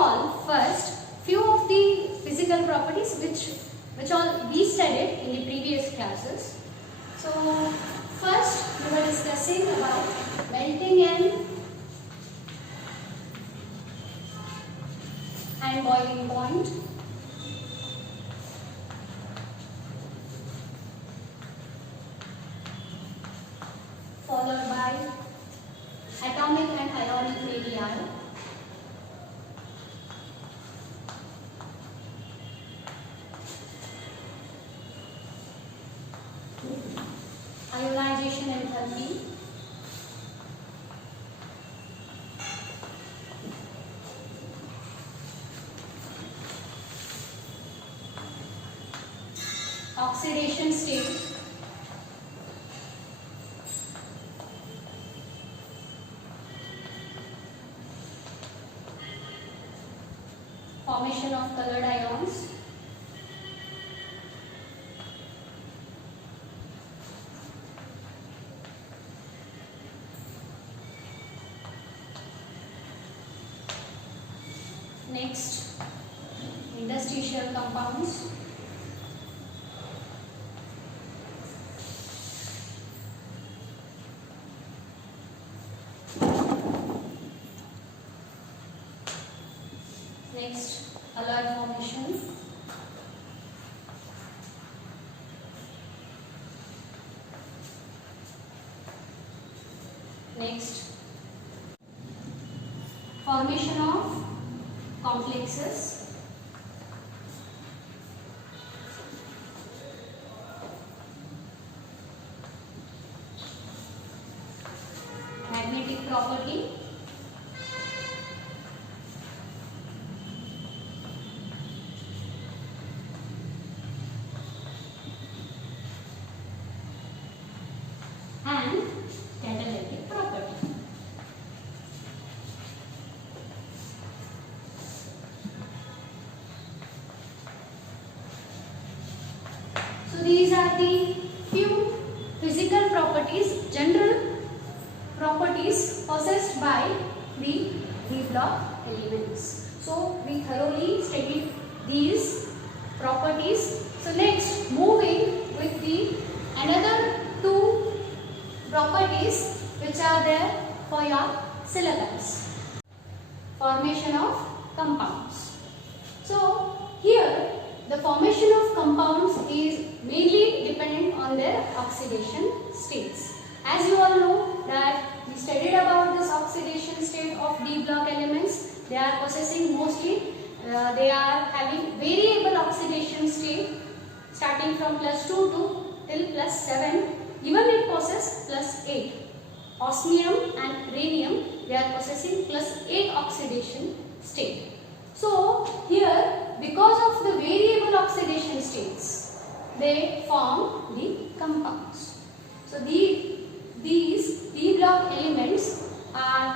recall first few of the physical properties which all we studied in the previous classes. So first we were discussing about melting and boiling point. Followed by atomic and ionic radii. Ionization enthalpy. Oxidation state. Formation of colored ions. Next, interstitial compounds. Next, alloy formation. Next, formation of complexes. Magnetic property. And catalytic property. So these are the few physical properties, general properties possessed by the d block elements. So we thoroughly studied these properties. So next, moving with the another two properties which are there for your syllabus. Formation of compounds. So here the formation of compounds is mainly dependent on their oxidation states. As you all know that we studied about this oxidation state of d block elements. They are possessing mostly, they are having variable oxidation state starting from +2 to till +7. Even it possesses +8. Osmium and rhenium, they are possessing +8 oxidation state. So here, because of the variable oxidation states, they form the compounds. So these d block elements are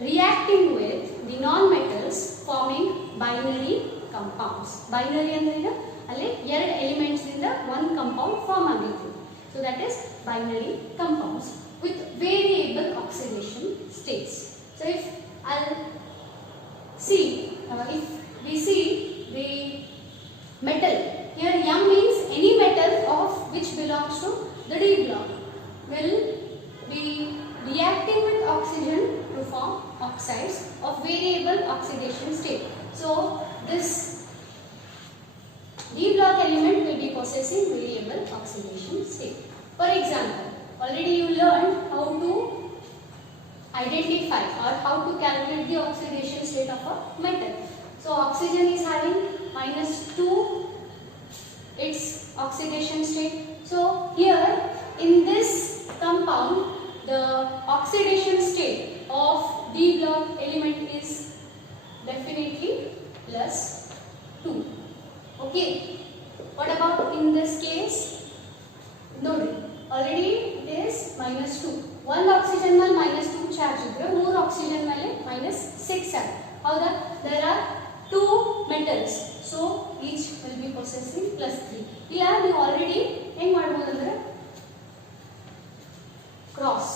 reacting with the non-metals, forming binary compounds. Binary ಅಂದ್ರೆ ಅಲ್ಲಿ ಎರಡು elements ಇಂದ one compound form ಆಗುತ್ತೆ. So that is binary compounds with variable oxidation states. So if we see the metal, here M means any metal of which belongs to the d block will be reacting with oxygen to form oxides of variable oxidation state. So this d block element will be possessing variable oxidation state. For example, already you learned how to identify or how to calculate the oxidation state of a metal. So oxygen is having -2 its oxidation state. So here in this compound the oxidation state of d block element is definitely +2. Okay, what about in this case? Nodi, already it is -2. One oxygen mal -2 charge idre, more oxygen male -6 charge. How that there are two metals, so each will be possessing +3. Here we already heng madbodu andre cross.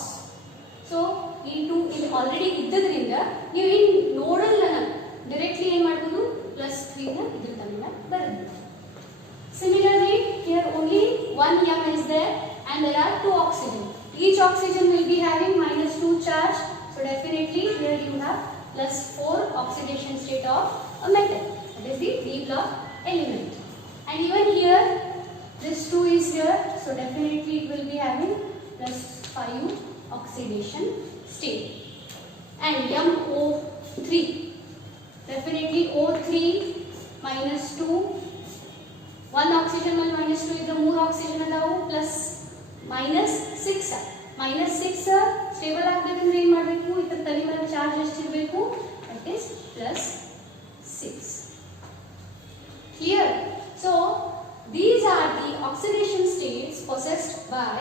So ಈ 2 ಇಲ್ಲಿ already ಇದ್ದದ್ರಿಂದ ನೀವು ಇನ್ ನೋಡಲ್ಲ ನಾನು plus 3 na idr terminal baradu. Similarly, here only one M is there and there are 2 oxygen. Each oxygen will be having -2 charge. So definitely here you have +4 oxidation state of a metal. That is the D block element. And even here this 2 is here. So definitely it will be having +5 oxidation state. And MO3. Definitely O3 -2. 1 oxygen -2 ಇದ್ರೆ 3 oxygen ಅದಾವು plus -6 -6 stable ಆಗಬೇಕಂದ್ರೆ ಏನು ಮಾಡಬೇಕು ಇದರ ತಲೆ ಮೇಲೆ charge ಎಷ್ಟು ಇರಬೇಕು that is +6 clear so these are the oxidation states possessed by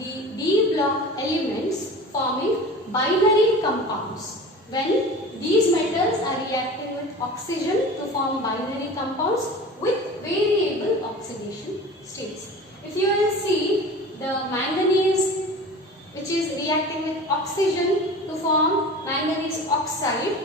the D block elements forming binary compounds. When these metals are reacting with oxygen to form binary compounds with variable oxidation states. If you will see the manganese which is reacting with oxygen to form manganese oxide,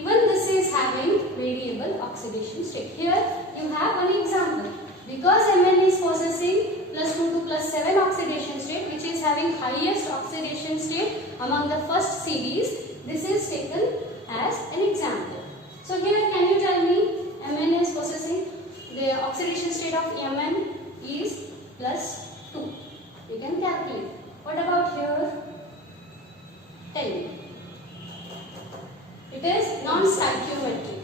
even this is having variable oxidation state. Here you have one example. Because Mn is possessing +2 to +7 oxidation state, which is having highest oxidation state among the first series, this is taken as an example. So here can you tell me Mn is possessing the oxidation state of Mn is +2. You can calculate. What about here? 10. It is non-stoichiometric.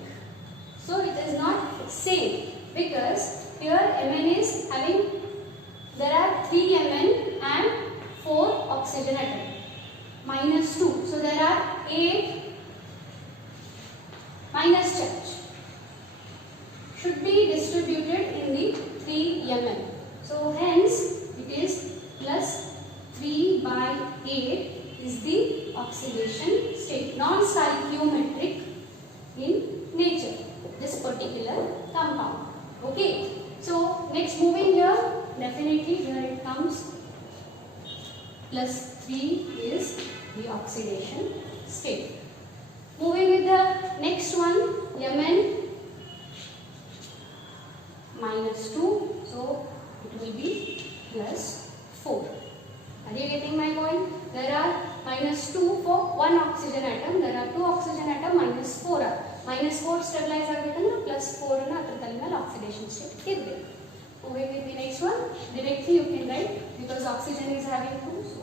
So it is not same because here Mn is having, there are 3 Mn and 4 oxygen atom. -2. So there are 8 minus charge. Should be distributed in the 3 Mn. So hence it is +3/8 is the oxidation state, non-stoichiometric in nature, this particular compound. Okay. So next moving here, definitely here it comes +3 is the oxidation state. Moving with the next one, Mn -2, so it will be +4. Are you getting my point? There are -2 for 1 oxygen atom, there are 2 oxygen atom, -4 are. -4 stabilize ಆಗಬೇಕಂದ್ರೆ +4 ನ ಅದರ ತಲೆ ಮೇಲೆ oxidation state ಇರಬೇಕು. Moving with the next one, directly you can write because oxygen is having 2, so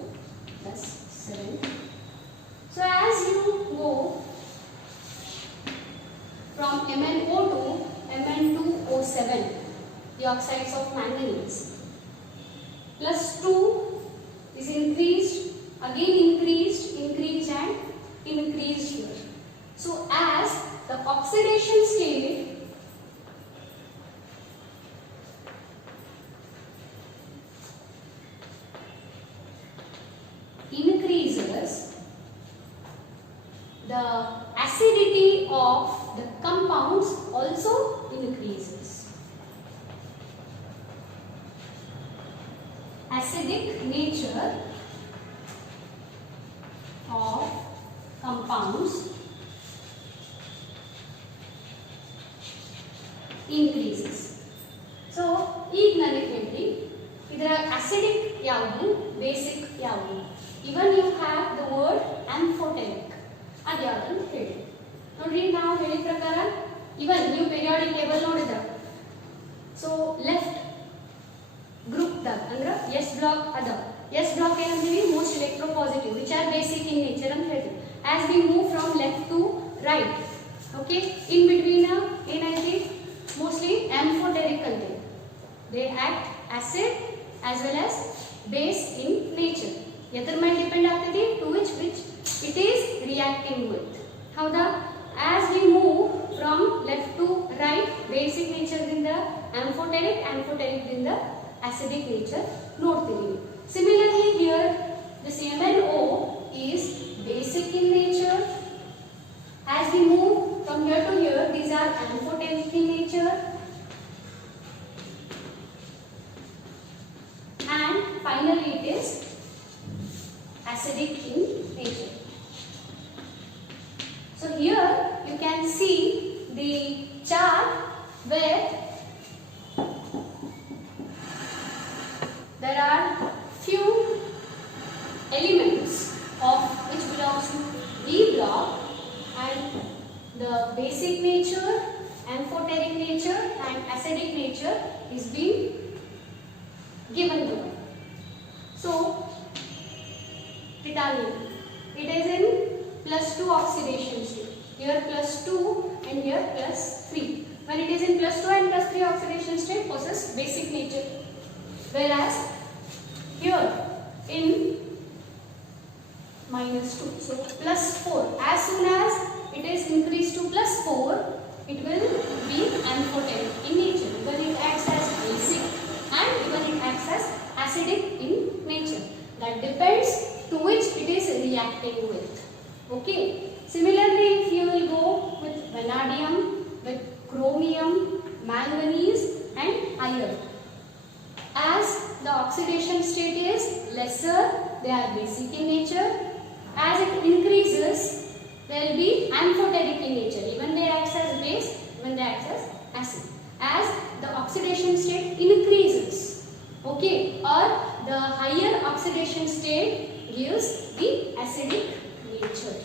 +7. So as you go from MnO to Mn2O7, the oxides of manganese, +2 is increased, again increased and increased here. So as the oxidation state increases, the acidity of the compounds also increases. Acidic nature of compounds increases. So ಈಗ ನನಗೆ ಹೇಳಿ ಇದರ acidic ಯಾವುದು basic ಯಾವುದು, even you have the word amphoteric ಅದು ಯಾವುದು ಅಂತ ಹೇಳಿ ನೋಡ್ರಿ. ನಾವು ಹೇಳಿದ ಪ್ರಕಾರ even ನೀವು periodic table ನೋಡಿದ್ರ, so left group ದಾಗ ಅಂದ್ರೆ S block ಅದ, S block ಏನಂತೀವಿ most electropositive which are basic in nature ಅಂತ ಹೇಳ್ತೀವಿ. As we move from left to right, okay, in between ಏನೈತಿ mostly amphoteric ಅಂತೀವಿ. They act acid as well as base in nature. ಎದರ ಮೇಲೆ depend ಆಗ್ತೈತಿ, to which it is reacting with. ಹೌದಾ? As we move from left to right, basic nature ದಿಂದ amphoteric ದಿಂದ acidic nature ನೋಡ್ತೀವಿ. Similarly here this MnO is basic in nature. As we move from here to here, these are amphoteric in nature. And finally it is acidic in nature. So here you can see the chart where there are few elements of which belongs to V block, and the basic nature, amphoteric nature and acidic nature is being given to us. So titanium, it is in +2 oxidation state. Here +2 and here +3. When it is in +2 and +3 oxidation state, possess basic nature. Whereas here in -2, so +4. As soon as it is increased to +4, it will be amphoteric in nature. Even it acts as basic and even it acts as acidic in nature. That depends to which it is reacting with. Okay. Similarly, if you will go with vanadium, with chromium, manganese and iron, as the oxidation state is lesser, they are basic in nature. As it increases, they will be amphoteric in nature. Even they act as base, even they act as acid. As the oxidation state increases, okay, or the higher oxidation state gives the acidic nature.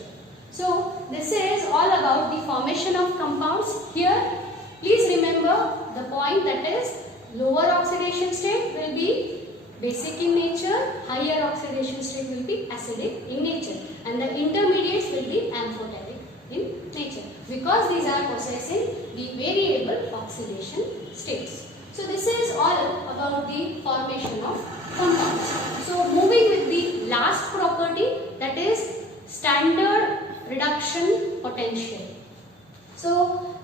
So this is all about the formation of compounds. Here, please remember the point, that is lower oxidation state will be basic in nature, higher oxidation state will be acidic in nature, and the intermediates will be amphoteric in nature, because these are possessing the variable oxidation states. So this is all about the formation of compounds. So moving with the last property, that is standard reduction potential. So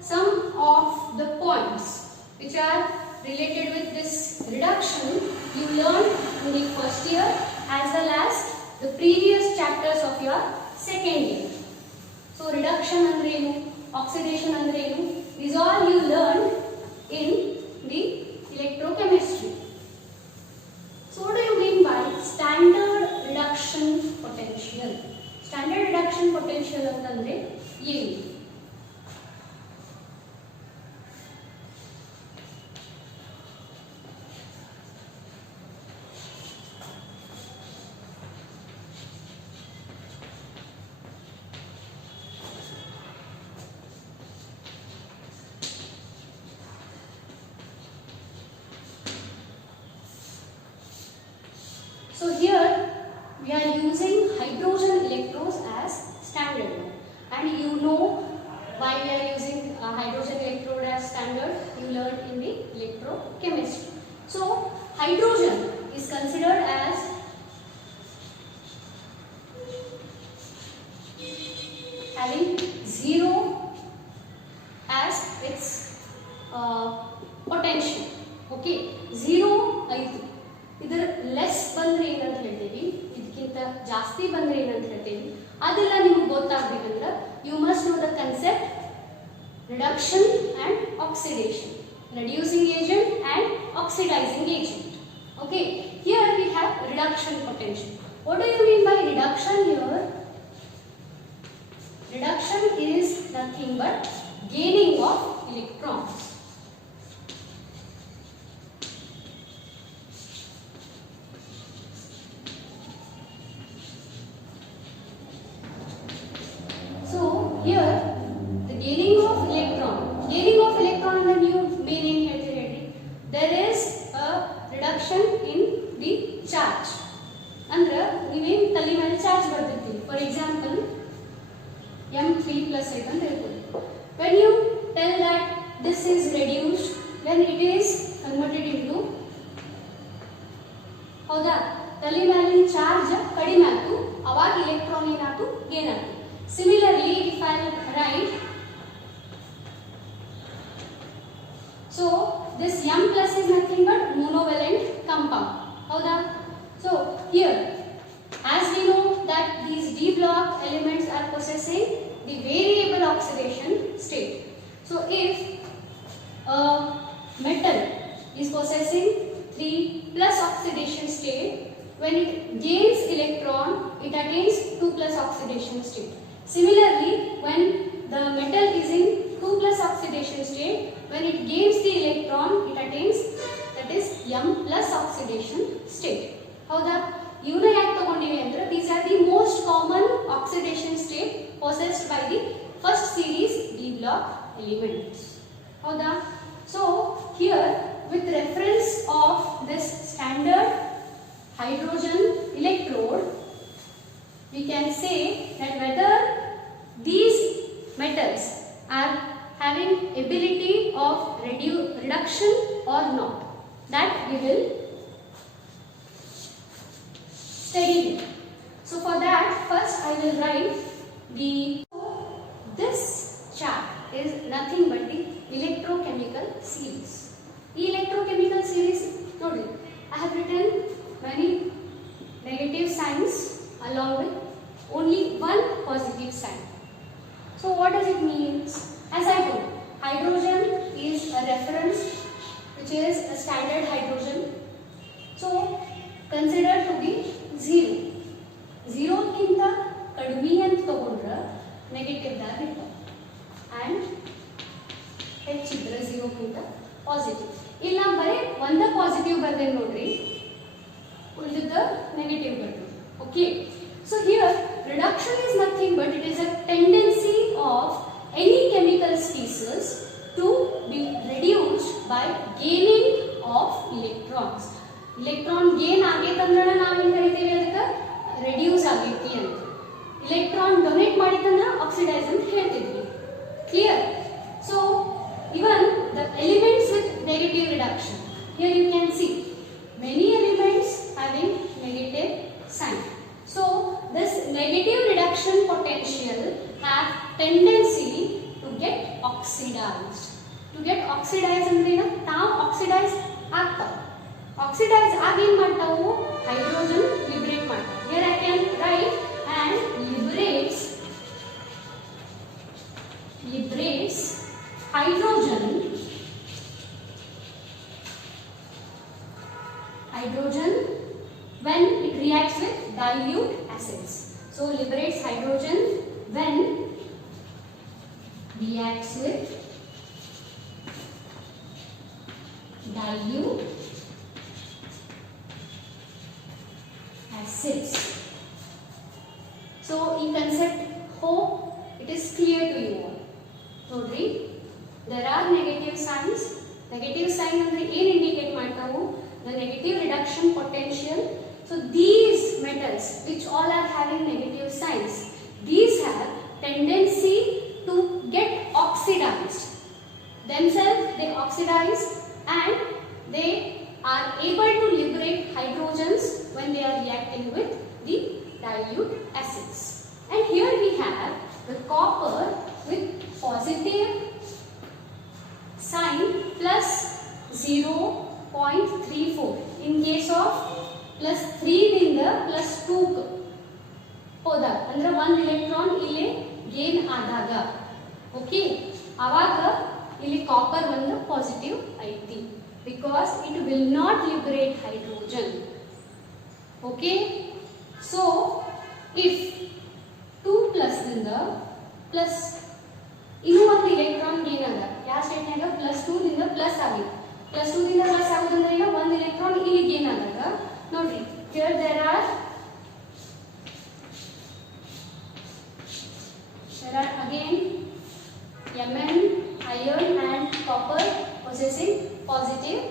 some of the points which are related with this reduction you learned in the first year as well as the previous chapters of your second year. So reduction andrenu, oxidation andrenu, these all you learned in the electrochemistry. So what do you mean by standard reduction potential? Standard reduction potential ಅಂತಂದ್ರೆ ಏನು? So here we are using hydrogen electrodes as standard one, and you know why we are using hydrogen electrode as standard. You learned in the electrochemistry. So hydrogen is considered as having 0 as its potential. Okay, 0 aitu. ಇದರ less ಬಂದ್ರೆ ಏನಂತ ಹೇಳ್ತೀವಿ, ಇದಕ್ಕಿಂತ ಜಾಸ್ತಿ ಬಂದ್ರೆ ಏನಂತ ಹೇಳ್ತೀವಿ, ಅದೆಲ್ಲ ನಿಮಗೆ ಗೊತ್ತಾಗಬೇಕಂದ್ರೆ you must know the concept reduction and oxidation, reducing agent and oxidizing agent. Okay, here we have reduction potential. What do you mean by reduction here? Reduction is nothing but gaining of electrons. So here the gaining of electron the new meaning here, there is a reduction in the charge. Andre ನೀವೇನು ತಲೆ ಮೇಲೆ charge ಬರ್ತಿರ್ತೀವಿ, for example m3+ ಅಂತ ಹೇಳ್ತೀವಿ. When you tell that this is reduced, then it is converted into, ಹೌದಾ, ತಲೆ ಮೇಲಿನ charge ಕಡಿಮೆ ಆಯ್ತು, ಅವಾಗ ಎಲೆಕ್ಟ್ರಾನ್ ಏನಾಯ್ತು, ಗೇನ್ ಆಯ್ತು. Similarly, if I write, so this M plus is nothing but monovalent compound. Howda? So here, as we know that these D block elements are possessing the variable oxidation state. So if a metal is possessing 3+ oxidation state, when it gains electron, it attains 2+ oxidation state. Similarly, when the metal is in 2+ oxidation state, when it gains the electron, it attains that is M plus oxidation state. ಹೌದಾ? ಇವನ್ನ ಯಾಕೆ ತಗೊಂಡಿವಿ ಅಂದ್ರೆ these are the most common oxidation state possessed by the first series d block elements. ಹೌದಾ? So here with reference of this standard hydrogen electrode, we can say that whether these metals are having ability of reduction or not, that we will study it. So for that, first I will write this chart is nothing but the electrochemical series. Electrochemical series, notice I have written many negative signs along with only one positive sign. So what does it mean? As I told, hydrogen is a reference which is a standard hydrogen. So considered to be 0. 0 ಕಿಂತ ಕಡಿಮೆ ಅಂತ ತಗೊಂಡ್ರೆ negative ದಾಗ ಇರ್ತವೆ and ಹೆಚ್ಚಿದ್ರೆ 0 ಕಿಂತ positive. ಇಲ್ಲ ಬರೀ ಒಂದ ಪಾಸಿಟಿವ್ ಬರ್ದೆ ನೋಡ್ರಿ, ಉಳಿದ ನೆಗೆಟಿವ್ ಬರ್ದೆ. Okay, so here reduction is nothing but it is a tendency of any chemical species to be reduced by gaining of electrons. Electron gain ಆಗೈತೆ ಅಂದ್ರೆ ನಾವೇನು ಕರಿತೀವಿ, ಅದಕ್ಕೆ reduce ಆಗೈತಿ ಅಂತ. electron donate ಮಾಡಿತಂದ್ರೆ oxidize ಅಂತ ಹೇಳ್ತಿದ್ವಿ. Clear? So even the elements with negative reduction, here you can see many elements having negative sign. So this negative reduction potential have tendency to get oxidized. To get oxidized ಅಂದ್ರೆ ಏನು? ತಾವು oxidize ಆಗ್ತಾವ. Oxidize ಆಗಿ ಏನು ಮಾಡ್ತಾವು? Hydrogen liberate ಮಾಡ್ತಾವ. Here I can write and liberates hydrogen when it reacts with dilute acids. So liberates hydrogen when reacts with dilute acids. So in concept, hope it is clear to you all. Nodri, there are negative signs. Negative sign andre ಏನು indicate ಮಾಡ್ತಾವು? The negative reduction potential. So these metals which all are having negative signs, these have tendency to get oxidized. Themselves they oxidize and they are able to liberate hydrogens when they are reacting with the dilute acids. And here we have the copper with positive sign plus 0.34. In case of plus 3 ದಿಂದ plus 2 ಹೋದಾಗ ಅಂದ್ರೆ ಒಂದು electron ಇಲ್ಲಿ gain ಆದಾಗ, okay, ಆವಾಗ ಇಲ್ಲಿ copper ಒಂದು positive ಐತಿ because it will not liberate hydrogen. Okay, so if 2 plus ದಿಂದ plus ಇನ್ನೂ ಒಂದು ಎಲೆಕ್ಟ್ರಾನ್ ಗೇನ್ ಆದ, ಯಾವ ಸ್ಟೇಟ್ನಾಗ plus 2 ದಿಂದ ಪ್ಲಸ್ ಆಗಿದೆ, plus 2 ದಿಂದ ಪ್ಲಸ್ ಆಗೋದಂದ್ರೆ ಈಗ ಒಂದು ಎಲೆಕ್ಟ್ರಾನ್ ಇಲ್ಲಿ ಗೇನ್ ಆದಾಗ ನೋಡ್ರಿ, here there are again Mn, iron and copper possessing positive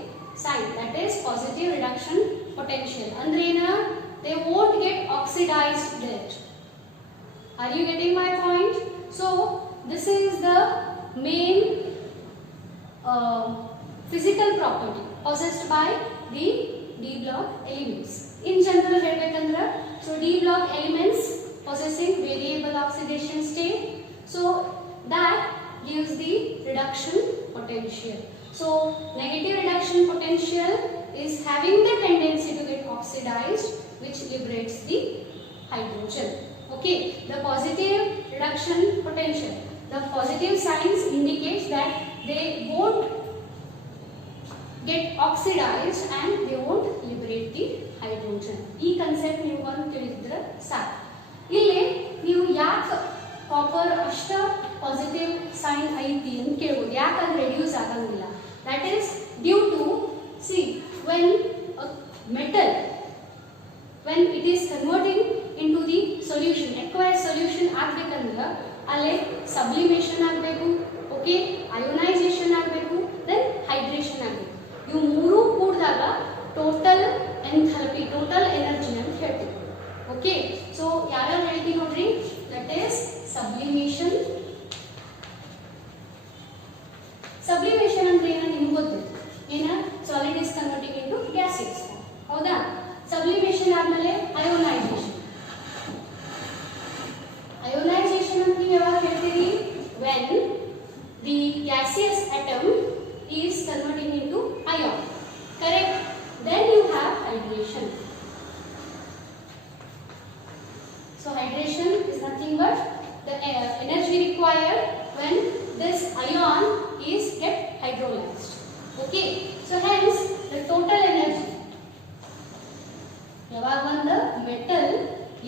sign, that is positive reduction potential. Andre na they won't get oxidized there. Are you getting my point? So this is the main physical property possessed by the d block elements. In general helbekandra, so d block elements possessing variable oxidation state, so that gives the reduction potential. So negative reduction potential is having the tendency to get oxidized, which liberates the hydrogen. Okay, the positive reduction potential, the positive signs indicates that they won't get oxidized and they won't liberate the hydrogen. ಈ concept ನೀವು ಒಂದು ತಿಳಿದಿದ್ರೆ ಸಾಕು. ಇಲ್ಲಿ ನೀವು ಯಾಕೆ copper ಅಷ್ಟ positive sign ಐತಿ ಅಂತ ಕೇಳ್ಬೋದು. ಯಾಕಂದ್ರೆ ರೆಡ್ಯೂಸ್ ಆಗಂಗಿಲ್ಲ. That is due to see when metal when it is converting into the solution, aqueous solution ಆಗಬೇಕಂದ್ರೆ ಅಲ್ಲಿ sublimation ಆಗಬೇಕು, ಓಕೆ, ಅಯೋನೈಸೇಷನ್ ಆಗಬೇಕು, ದೆನ್ ಹೈಡ್ರೇಷನ್ ಆಗಬೇಕು. ಇವು ಮೂರು ಕೂಡಿದಾಗ ಟೋಟಲ್ ಎಂಥಾಲ್ಪಿ, ಟೋಟಲ್ ಎನರ್ಜಿ ಅಂತ ಹೇಳ್ತೀವಿ. ಓಕೆ, ಸೊ ಯಾವ್ಯಾವ ಹೇಳ್ತೀವಿ ನೋಡ್ರಿ, ದಟ್ ಈಸ್ ಸಬ್ಲಿಮೇಷನ್. ಸಬ್ಲಿಮೇಷನ್ ಅಂದ್ರೆ ಏನೋ ನಿಮ್ಗೆ ಗೊತ್ತಿದೆ, ಏನ solid is converting into gases, ಹೌದಾ. ಸಬ್ಲಿಮೇಷನ್ ಆದ್ಮೇಲೆ ಅಯೋನೈಸೇಷನ್. ಅಯೋನೈಸೇಷನ್ ಅಂತ ನೀವು ಯಾವಾಗ ಹೇಳ್ತೀರಿ, when the gaseous atom is converting into ion, correct. Then you have hydration. So hydration is nothing but the energy required when this ion is get hydrolyzed. Okay, so hence the total energy ಯಾವಾಗ ಒಂದು metal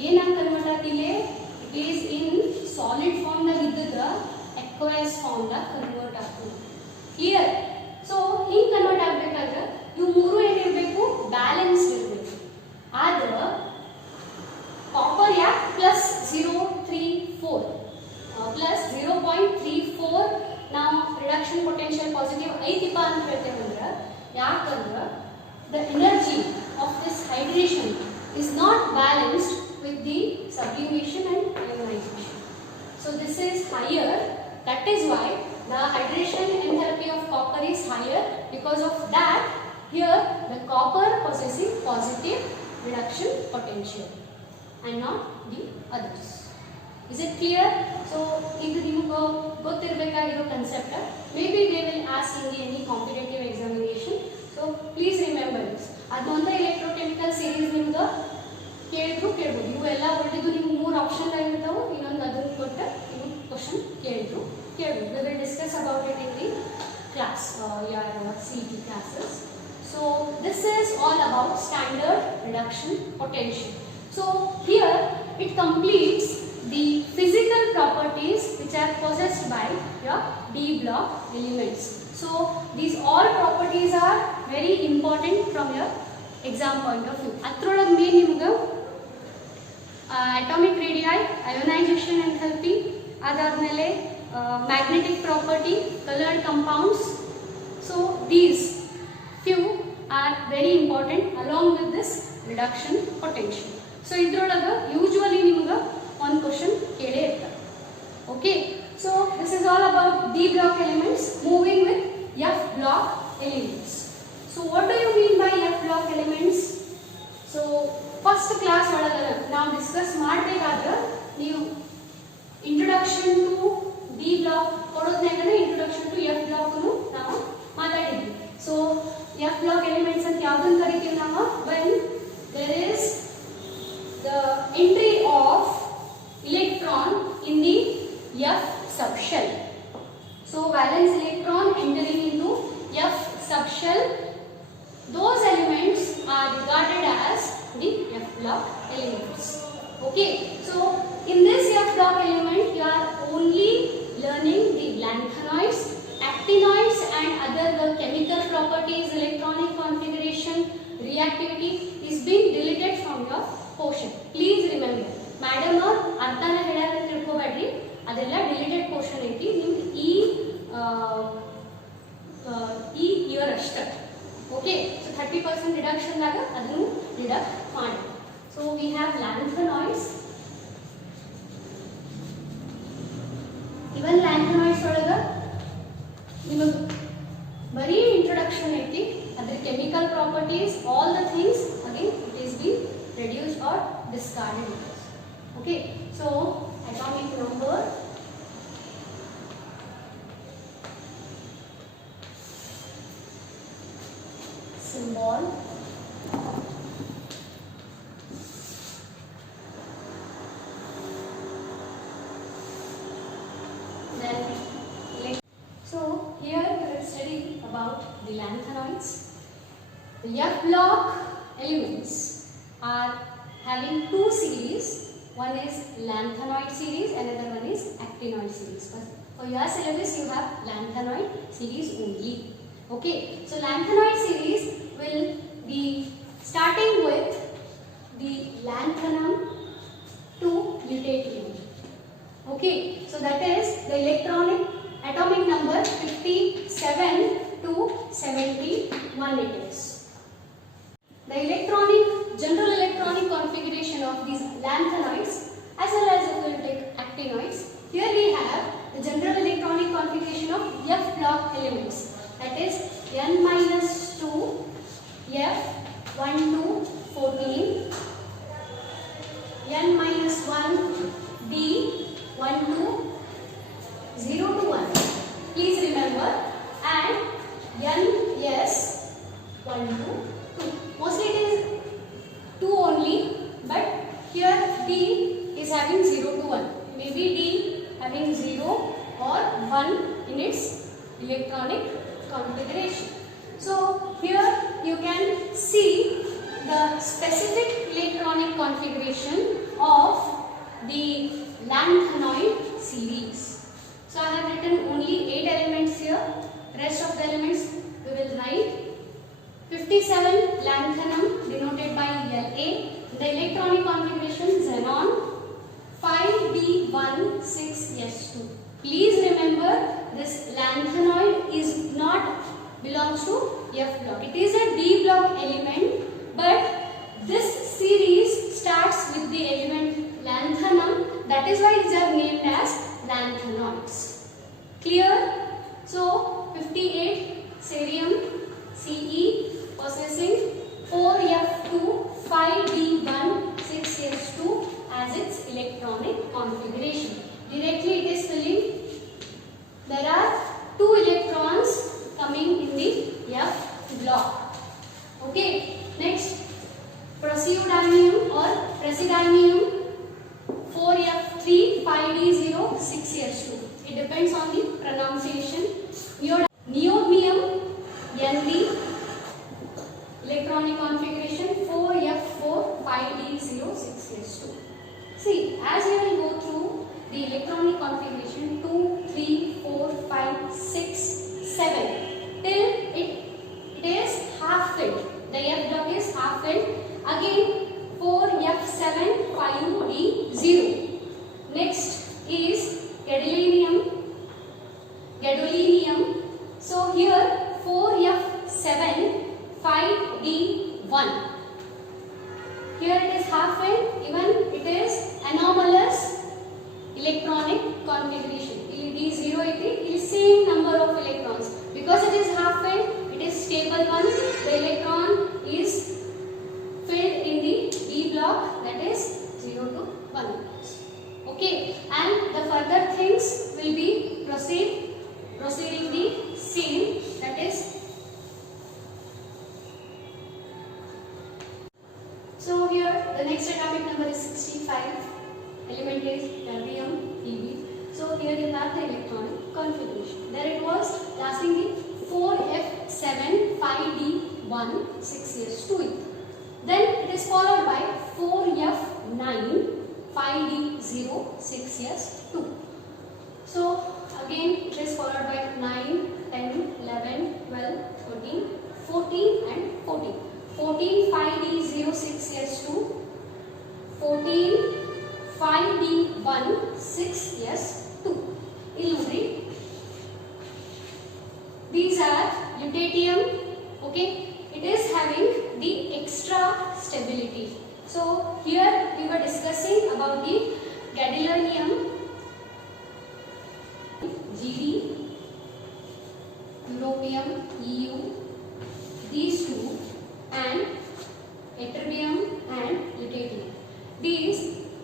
ಏನಾಗಿ convert ಆಗ್ತಿಲ್ಲ, it is in solid form ದಾಗ ಇದ್ದದ aqueous form ದಾಗ convert ಆಗ್ತದೆ. Clear. So ಹಿಂಗ್ convert ಆಗ್ಬೇಕಾದ್ರೆ ಇವು ಮೂರು ಏನಿರಬೇಕು, ಬ್ಯಾಲೆನ್ಸ್ ಇರಬೇಕು. ಆದ್ರೆ ಕಾಪರ್ ಯಾಕೆ ಪ್ಲಸ್ 0.34 ಪ್ಲಸ್ 0.34 ನಾವು ರಿಡಕ್ಷನ್ ಪೊಟೆನ್ಷಿಯಲ್ ಪಾಸಿಟಿವ್ ಐತಿಪ್ಪ ಅಂತ ಹೇಳ್ತೇವೆ ಅಂದ್ರೆ, ಯಾಕಂದ್ರೆ the energy of this hydration is not balanced with the sublimation and ionization. So this is higher. That is why the hydration enthalpy of copper is higher. Because of that, here the copper possessing positive reduction potential and not the others. Is it clear? So idu niಮಗೆ ಗೊತ್ತಿರಬೇಕಾಗಿರೋ concept. Maybe they will ask in any competitive examination. So please remember this. ಅದೊಂದೇ electrochemical series ನಿಮ್ಗೆ ಕೇಳ್ಬೋದು. ಇವೆಲ್ಲ ಒಳ್ಳೆದು ನಿಮ್ಗೆ ಮೂರು option ಆಗಿರ್ತಾವೆ. ಇನ್ನೊಂದು ಅದನ್ನು ಕೊಟ್ಟು ನಿಮ್ಗೆ ಕ್ವಶನ್ ಕೇಳ್ಬೋದು. We will discuss about it in the class, your CET classes. So this is all about standard reduction potential. So here it completes the physical properties which are possessed by your D block elements. So these all properties are very important from your exam point of view. Atrolage main nimga atomic radii, ionization enthalpy, adadmele magnetic property, colored compounds. So these few are very important along with this reduction potential. So idrolaga usually nimga one question kele irtade. Okay, so this is all about D block elements. Moving with F block elements. So what do you mean by F block elements? So first class ಒಳಗೆ ನಾವು discuss ಮಾಡಬೇಕಾದ್ರೆ ನೀವು introduction to D block ಕೊಡೋದ್ನಾಗ introduction to F block ನಾವು ಮಾತಾಡಿದ್ವಿ. So F block elements ಅಂತ ಯಾವ್ದನ್ನ ಕರಿತೀವಿ ನಾವು, when there is the entry of electron in the F subshell. So valence electron entering into F subshell, those elements are regarded as the F block elements. Okay, so in this F block element you are only learning the lanthanoids, actinoids and other the chemical properties, electronic configuration, reactivity is being deleted from your portion. Please remember, madam ಅರ್ಥನ ಹೇಳಾರ ತಿಳ್ಕೊಬೇಡ್ರಿ, ಅದೆಲ್ಲ deleted portion ಐತಿ. ನಿಮ್ಗೆ ಈ year ಅಷ್ಟೇ. Okay, so 30% ರಿಡಕ್ಷನ್ದಾಗ ಅದನ್ನು deduct ಮಾಡಿ. So we have lanthanoids. Even lanthanoids ಒಳಗೆ ನಿಮಗೆ ಬರೀ ಇಂಟ್ರೊಡಕ್ಷನ್ ಐತಿ, ಅದ್ರ chemical properties, all the things again it is be reduced or discarded. Okay, so atomic number, symbol, then so here we will study about the lanthanoids. The F block elements are having two series. One is lanthanoid series, another one is actinoid series. For your syllabus, you have lanthanoid series only. Okay, so lanthanoid series will be starting with the lanthanum to lutetium. Okay, so that is the electronic atomic number 57 to 71 it is. The general electronic configuration of these lanthanoids as well as the Fultech actinoids. Here we have the general electronic configuration of F block elements, that is N-2 F1 to 14, N-1 D1 to 0 to 1. Please remember, and Ns1 to 2. Mostly it is 2 only, but here D is having 0 to 1. Maybe D having 0 or 1 in its electronic configuration. So here you can see the specific electronic configuration of the lanthanoid series. So I have written only 8 elements here. Rest of the elements we will write. 57 lanthanum denoted by La. The electronic configuration xenon. 5D16S2. Please remember, this lanthanoid is not belongs to F block. It is a D block element, but this series starts with the element lanthanum. That is why they are named as lanthanoids. Clear? So 58 cerium Ce possessing 4F2 5D1 6S2 as its electronic configuration. Directly it is filling. There are 2 electrons coming in the F block. Okay. Next, praseodymium or praseodymium 4F3 5D0 6S2. It depends on the pronunciation. Neodymium Nd electronic configuration 4F4 5D0 6S2. See, as you will go through the electronic configuration 2, 3, 4, 5, 6, 7 till it is half filled. The F block is half filled. Again 4F7 5D0. Next is gadolinium. So here 4F7 5D1. Here it is half filled, even it is anomalous electronic configuration. D0 it is same number of electrons. Because it is half filled, it is stable one. The electron is filled in the D block, that is 0 to 1. Okay, and the further things will be proceeding the same, that is. So here the next atomic number is 65, element is terbium, Tb. So here you have the electronic configuration. There it was lasting the 4F7 5D1 6S2. Then it is followed by 4F9 5D0 6S2. So again it is followed by 9, 10, 11, 12, 13, 14 and 14. 14 5D0 6S2, 14 5D1 6S2. Illustri. These are lutetium. Okay, it is having the extra stability. So here we were discussing about the gadolinium, Gd, europium, Eu, these two, and ytterbium and lutetium. These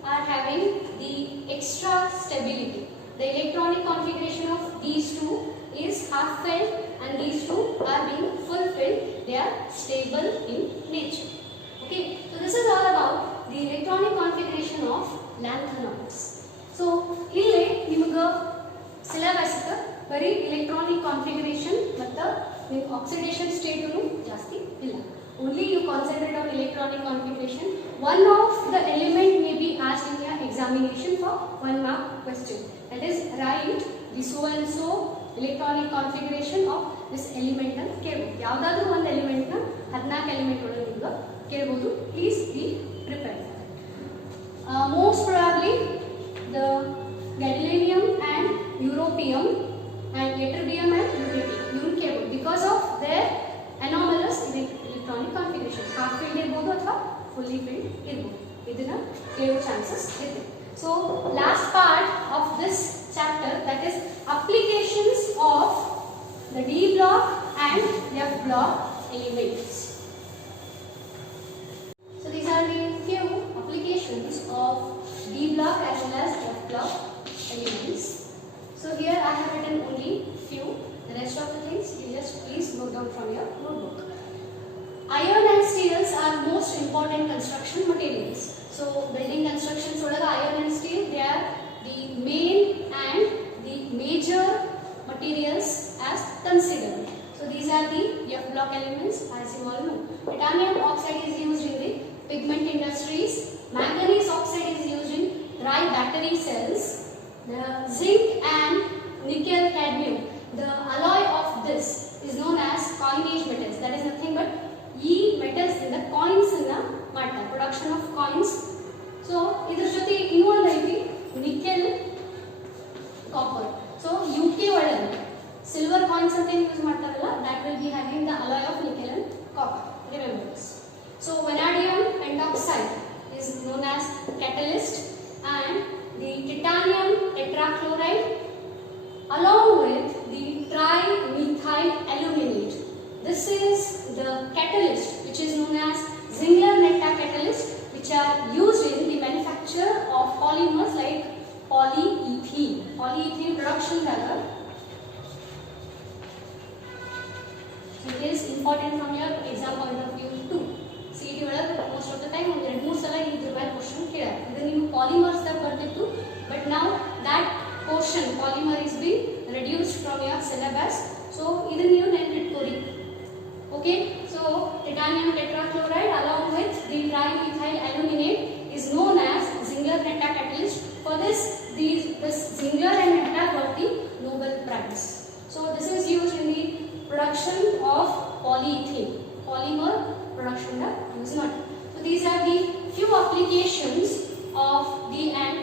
are having the extra stability. The electronic configuration of these two is half filled and these two are being fulfilled. They are stable in nature. Okay, so this is all about the electronic configuration of lanthanoids. So here niಮಗೆ syllabus bari electronic configuration ಮತ್ತು oxidation state ಜಾಸ್ತಿ ಇಲ್ಲ. Only you concentrate on electronic configuration. One of the element may be asked in your examination for 1 mark question. That is, write the so and so electronic configuration of this element ಅಂತ ಕೇಳಬಹುದು. ಯಾವುದಾದ್ರೂ ಒಂದು element ನ 14 element ಒಳಗೆ ನಿಮಗೆ ಕೇಳಬಹುದು. Please be prepared. Most probably the gadolinium and europium and ytterbium and uranium because of their anomalous electronic configuration. Half filled irbodu athwa fully filled irbodu. Idina kelo chances ಇದೆ. So last part of this chapter, that is applications of the D block and F block elements. So these are the few applications of D block as well as F block elements. So here I have written only few. The rest of the things you just please note down from your notebook. Iron and steels are most important construction materials. So building constructions olaga iron and steel, they are the main and the major materials as considered. So these are the F block elements, as you all know. Titanium oxide is used in the pigment industries. Manganese oxide is used in dry battery cells. The zinc and nickel cadmium, the alloy of this is known as coinage metals. That is nothing but e metals in the coins in the matter, production of coins. So idr jote innondu aiti nickel, copper. So UK ಒಳಗೆ silver coins ಅಂತ use ಮಾಡ್ತಾರಲ್ಲ, that will be having the alloy of nickel and copper. Remember this. So vanadium pentoxide is known as catalyst, and the titanium tetrachloride along with the trimethyl aluminate. This is the catalyst which is known as Ziegler-Natta catalyst, which are used in the manufacture of polymers like polyethylene. Polyethylene production daga. So it is important from your exam point of view too. CET ಒಳಗೆ most of the time ಒಂದು 2-3 ಸಲ ಇದ್ರ ಮೇಲೆ question ಕೇಳ್ತಾರೆ. ಇದು ನೀವು polymers ದಾಗ ಬರ್ತಿತ್ತು, but now that portion polymer is being reduced from your syllabus. So ಇದನ್ನ ನೀವು ನೆನಪಿಟ್ಕೊಳ್ಳಿ. Okay, so titanium tetrachloride along with the trimethyl aluminate is known as Ziegler-Natta catalyst. For this Ziegler and Natta got the Nobel Prize. So this is used in the production of polyethylene, polymer production da use not. So these are the few applications of D and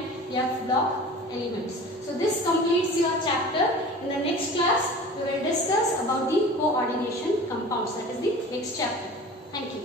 F block elements. So this completes your chapter. In the next class we will discuss about the coordination compounds. That is the next chapter. Thank you.